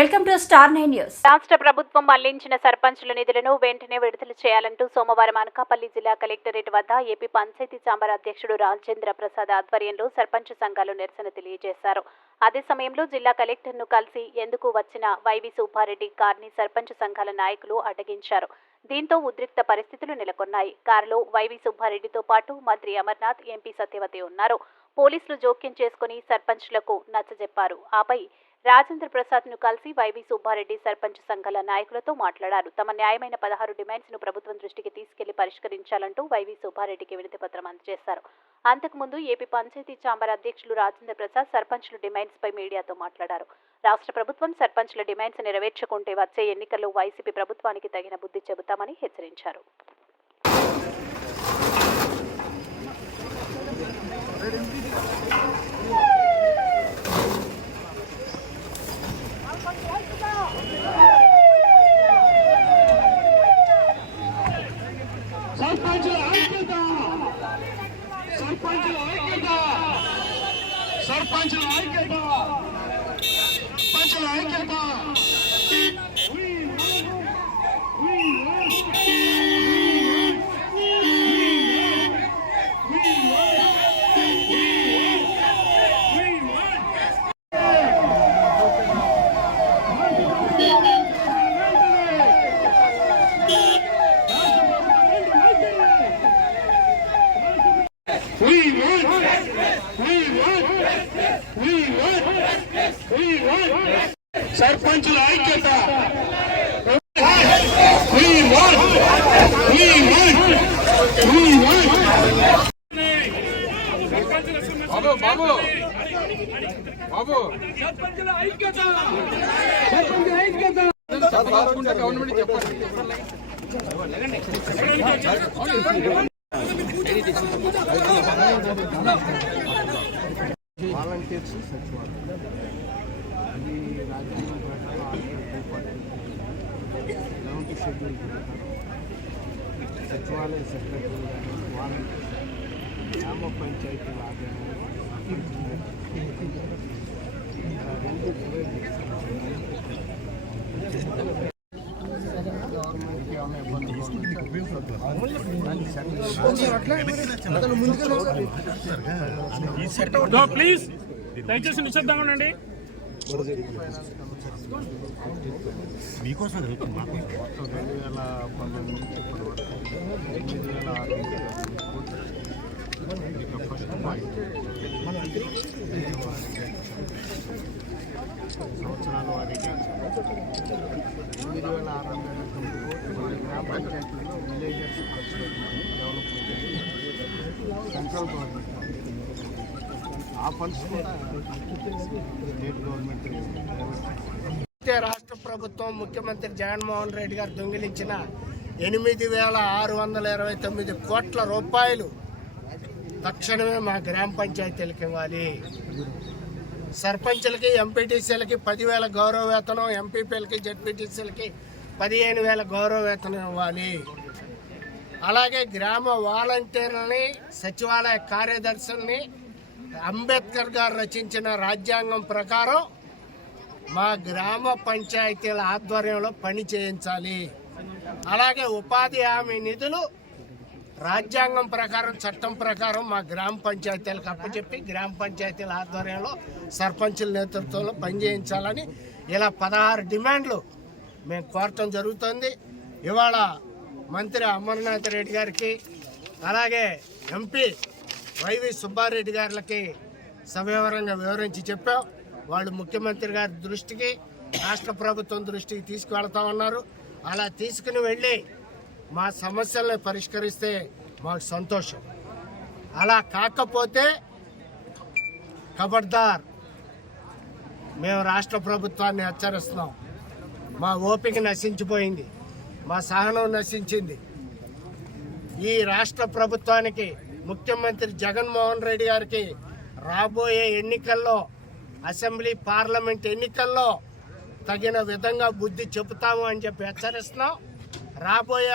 Welcome to star 9 news. రాష్ట్ర ప్రభుత్వం మళ్లించిన సర్పంచుల నిధులను వెంటనే విడుదల చేయాలంటూ సోమవారం అనకాపల్లి జిల్లా కలెక్టరేట్ వద్ద ఏపీ పంచాయతీ ఛాంబర్ అధ్యక్షుడు రాజేంద్ర ప్రసాద్ ఆధ్వర్యంలో సర్పంచ్ సంఘాలు నిరసన తెలియజేశారు. అదే సమయంలో జిల్లా కలెక్టర్ను కలిసి ఎందుకు వచ్చిన వైవి సుబ్బారెడ్డి కార్ని సర్పంచ్ సంఘాల నాయకులు అడ్డగించారు. దీంతో ఉద్రిక్త పరిస్థితులు నెలకొన్నాయి. కారులో వైవి సుబ్బారెడ్డితో పాటు మంత్రి అమర్నాథ్, ఎంపీ సత్యవతి ఉన్నారు. పోలీసులు జోక్యం చేసుకుని సర్పంచ్లకు నచ్చజెప్పారు. ఆపై రాజేంద్ర ప్రసాద్ ను కలిసి వైవి సుబ్బారెడ్డి సర్పంచ్ సంఘాల నాయకులతో మాట్లాడారు. తమ న్యాయమైన 16 డిమాండ్స్ ను ప్రభుత్వం దృష్టికి తీసుకెళ్లి పరిష్కరించాలంటూ వైవి సుబ్బారెడ్డికి వినతి పత్రం అందజేశారు. అంతకుముందు ఏపీ పంచాయతీ ఛాంబర్ అధ్యక్షులు రాజేంద్ర ప్రసాద్ సర్పంచ్ల డిమాండ్స్ పై మీడియాతో మాట్లాడారు. రాష్ట్ర ప్రభుత్వం సర్పంచ్ల డిమాండ్స్ నెరవేర్చకుంటే వచ్చే ఎన్నికల్లో వైసీపీ ప్రభుత్వానికి తగిన బుద్ధి చెబుతామని హెచ్చరించారు. సర్పంచుల ఐక్యత గవర్నమెంట్ చెప్పండి. వాలంటీర్స్ సచివాలయం అది రాజ్యాంగం ప్రకారం 11th షెడ్యూల్ సచివాలయ సెక్రటరీ కానీ వాలంటీర్స్ గ్రామ పంచాయతీ గవర్నమెంట్కి ఏమైనా ఇబ్బంది ప్లీజ్ దయచేసి నిశ్శబ్దంగా ఉండండి. మీకోసం 2016 సంవత్సరాల వారికి 8,609 గ్రామ పంచాయతీలో విలేజెస్ ఖర్చు పెట్టినాము డెవలప్మెంట్ సెంట్రల్ గవర్నమెంట్. ఆ ఫండ్స్ కూడా స్టేట్ గవర్నమెంట్. రాష్ట్ర ప్రభుత్వం ముఖ్యమంత్రి జగన్మోహన్ రెడ్డి గారు దొంగిలించిన 8,629 కోట్ల రూపాయలు తక్షణమే మా గ్రామ పంచాయతీలకు ఇవ్వాలి. సర్పంచులకి, ఎంపీటీసీలకి 10,000 గౌరవ వేతనం, ఎంపీపీలకి, జెడ్పీటీసీలకి 15,000 గౌరవ వేతనం ఇవ్వాలి. అలాగే గ్రామ వాలంటీర్లని, సచివాలయ కార్యదర్శుల్ని అంబేద్కర్ గారు రచించిన రాజ్యాంగం ప్రకారం మా గ్రామ పంచాయతీల ఆధ్వర్యంలో పని చేయించాలి. అలాగే ఉపాధి హామీ నిధులు రాజ్యాంగం ప్రకారం, చట్టం ప్రకారం మా గ్రామ పంచాయతీలకు అప్పచెప్పి గ్రామ పంచాయతీల ఆధ్వర్యంలో సర్పంచుల నేతృత్వంలో పనిచేయించాలని ఇలా 16 డిమాండ్లు మేము కోరటం జరుగుతుంది. ఇవాళ మంత్రి అమర్నాథ్ రెడ్డి గారికి, అలాగే ఎంపీ వైవి సుబ్బారెడ్డి గారికి సవివరంగా వివరించి చెప్పాం. వాళ్ళు ముఖ్యమంత్రి గారి దృష్టికి, రాష్ట్ర ప్రభుత్వం దృష్టికి తీసుకువెళ్తా ఉన్నారు. అలా తీసుకుని వెళ్ళి మా సమస్యలను పరిష్కరిస్తే మాకు సంతోషం. అలా కాకపోతే ఖబర్దార్, మేము రాష్ట్ర ప్రభుత్వాన్ని హెచ్చరిస్తున్నాం. మా ఓపిక నశించిపోయింది, మా సహనం నశించింది. ఈ రాష్ట్ర ప్రభుత్వానికి, ముఖ్యమంత్రి జగన్మోహన్ రెడ్డి గారికి రాబోయే ఎన్నికల్లో, అసెంబ్లీ పార్లమెంట్ ఎన్నికల్లో తగిన విధంగా బుద్ధి చెబుతాము అని చెప్పి హెచ్చరిస్తున్నాం. రాబోయే